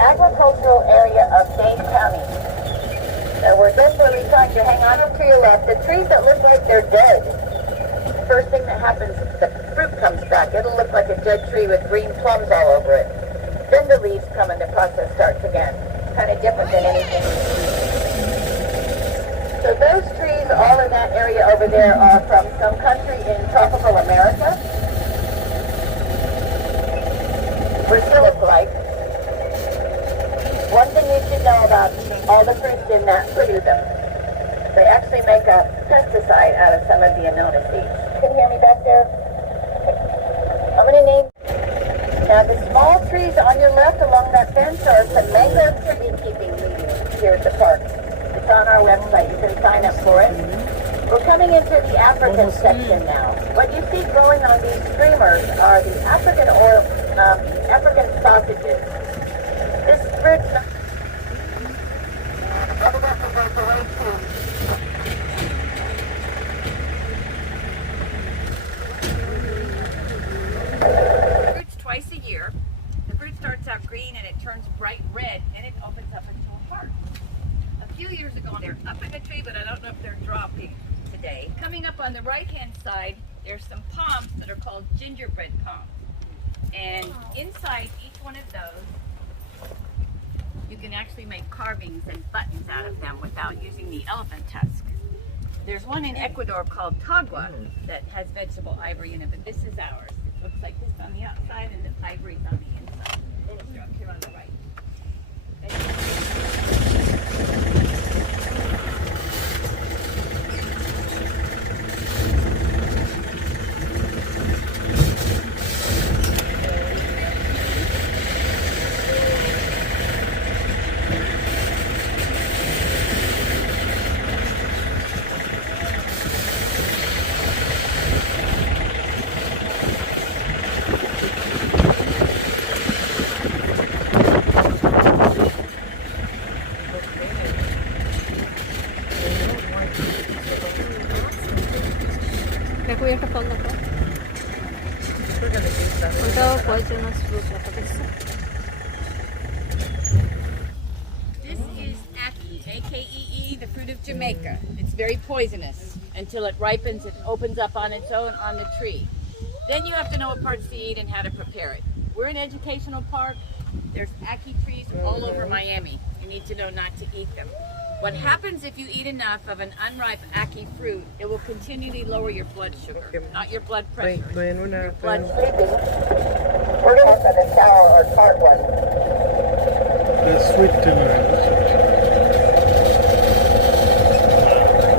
agricultural area of Dade County. So we're desperately trying to hang on to your left. The trees that look like they're dead, first thing that happens, the fruit comes back. It'll look like a dead tree with green plums all over it. Then the leaves come and the process starts again. Kind of different than anything. So those trees all in that area over there are from some country in tropical America. Brazil look like. One thing you should know about all the fruits in that produce them. They actually make a pesticide out of some of the Annona seeds. Can you hear me back there? I'm going to name. Now the small trees on your left along that fence are some mangrove tree keeping meetings here at the park. It's on our website. You can sign up for it. We're coming into the African section now. What you see growing on these streamers are the African sausages. This fruit's not fruits twice a year. The fruit starts out green and it turns bright red and it opens up into a heart. A few years ago, they're up in the tree, but I don't know if they're dropping today. Coming up on the right-hand side, there's some palms that are called gingerbread palms. And inside each one of those, you can actually make carvings and buttons out of them without using the elephant tusk. There's one in Ecuador called tagua that has vegetable ivory in it, but this is ours. It looks like this on the outside and the ivory's on the inside. They're up here on the right. Kuya kapag na to. Ito, poisonous fruit na kabisa. This is Aki, A-K-E-E, the fruit of Jamaica. It's very poisonous until it ripens and opens up on its own on the tree. Then you have to know what parts to eat and how to prepare it. We're an educational park. There's Aki trees all over Miami. You need to know not to eat them. What happens if you eat enough of an unripe Aki fruit, it will continually lower your blood sugar, not your blood pressure. Your blood sleeping. We're going to for the sour or tart one. The sweet tamarind.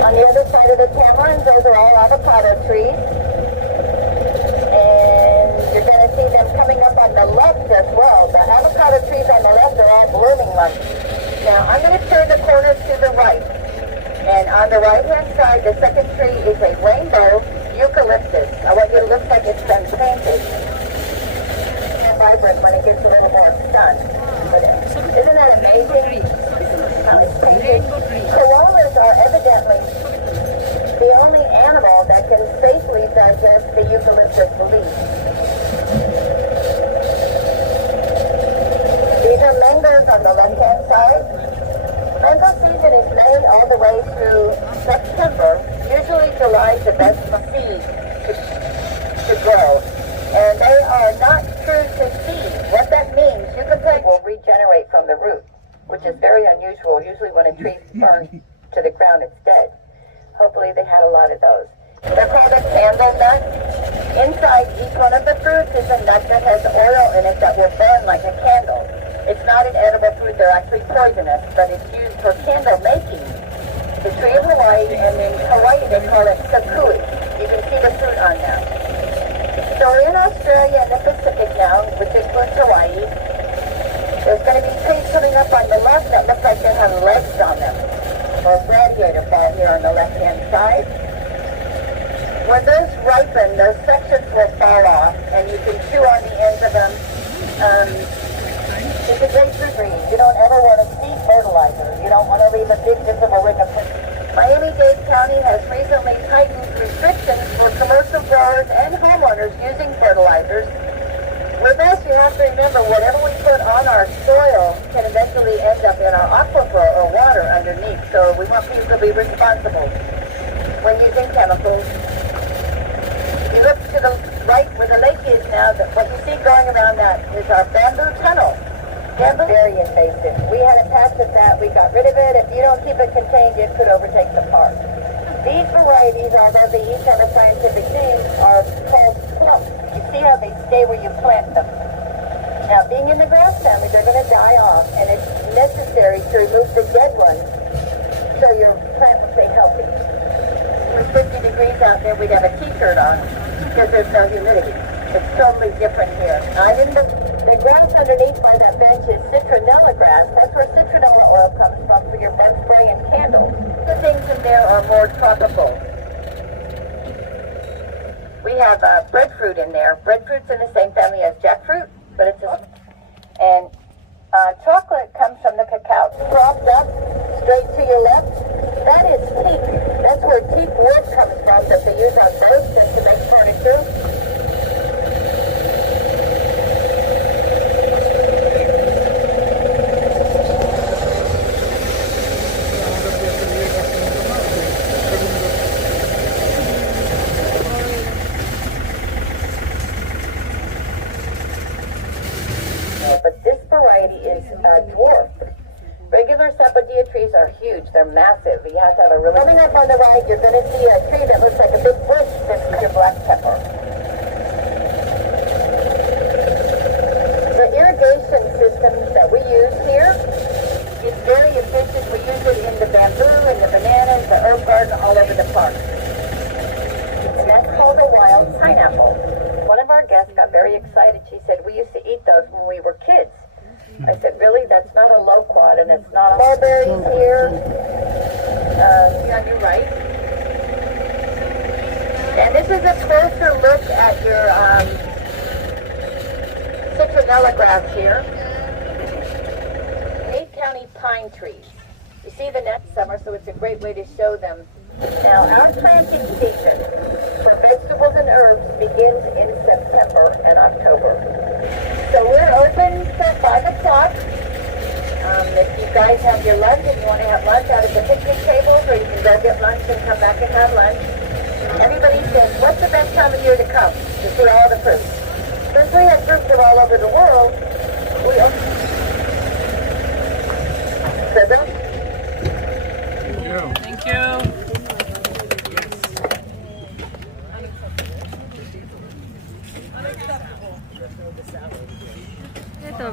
On the other side of the tamarins, those are all avocado trees. And you're going to see them coming up on the left as well. The avocado trees on the left are all blooming like. Now, I'm going to turn the corner to the right. And on the right-hand side, the second tree is a rainbow eucalyptus. I want you to look like it's been painted. And vibrant when it gets a little more sun. But isn't that amazing? How it's painted? Koalas are evidently the only animal that can safely digest the eucalyptus leaf. These are mangoes on the left-hand side. Mango season is May all the way through September. Usually July is the best seed to grow. And they are not true to seed. What that means, you can say will regenerate from the root, which is very unusual. Usually when a tree burns to the ground, it's dead. Hopefully they had a lot of those. They're called a candle nut. Inside each one of the fruits is a nut that has oil in it that will burn like a candle. It's not an edible fruit, they're actually poisonous, but it's used for candle making. The tree of Hawaii, and in Hawaii they call it sakui. You can see the fruit on there. So we're in Australia and the Pacific now, which includes Hawaii. There's going to be trees coming up on the left that look like they have legs on them. Or gladiator ball here on the left-hand side. When those ripen, those sections will fall off, and you can chew on the ends of them. It's a great fruit tree. You don't ever want to see fertilizer. You don't want to leave a big visible ring of fruit. Miami-Dade County has recently tightened restrictions for commercial growers and homeowners using fertilizers. With this, you have to remember, whatever we put on our soil can eventually end up in our aquifer or water underneath. So we want people to be responsible when using chemicals. You look to the right where the lake is now, what you see going around that is our bamboo tunnel. Bamboo, very invasive. We had a patch of that, we got rid of it. If you don't keep it contained, it could overtake the park. These varieties, although they each have a scientific name, are called clumps. You see how they stay where you plant them. Now, being in the grass family, they're going to die off, and it's necessary to remove the dead ones so your plant will stay healthy. When it was 50 degrees out there, we'd have a t-shirt on because there's no humidity. It's totally different here. The grass underneath by that bench is citronella grass. That's where citronella oil comes from for your bug spray and candles. The things in there are more tropical. We have breadfruit in there. Breadfruit's in the same family as jackfruit, but it's and chocolate comes from the cacao. Propped up, straight to your left, that is teak. That's where teak wood comes from that they use on boats and to make furniture. But this variety is dwarf. Regular sapodilla trees are huge. They're massive. You have to have a really... Coming up on the right, you're going to see a tree that looks like a big bush that's your black pepper. The irrigation system that we use here is very efficient. We use it in the bamboo, in the bananas, the herb garden, all over the park. And that's called a wild pineapple. One of our guests got very excited. She said, we used to eat those when we were kids. I said, really? That's not a loquat, and it's not a... Mulberries here. On your right. And this is a closer look at your citronella grass here. 8-county pine trees. You see the next summer, so it's a great way to show them. Now, our planting season for vegetables and herbs begins in September and October. So we're open till 5 o'clock. If you guys have your lunch and you want to have lunch out at the picnic tables, or you can go get lunch and come back and have lunch. Everybody says, what's the best time of year to come to see all the fruits? Since we have groups from all over the world, we open. Thank you. Ito.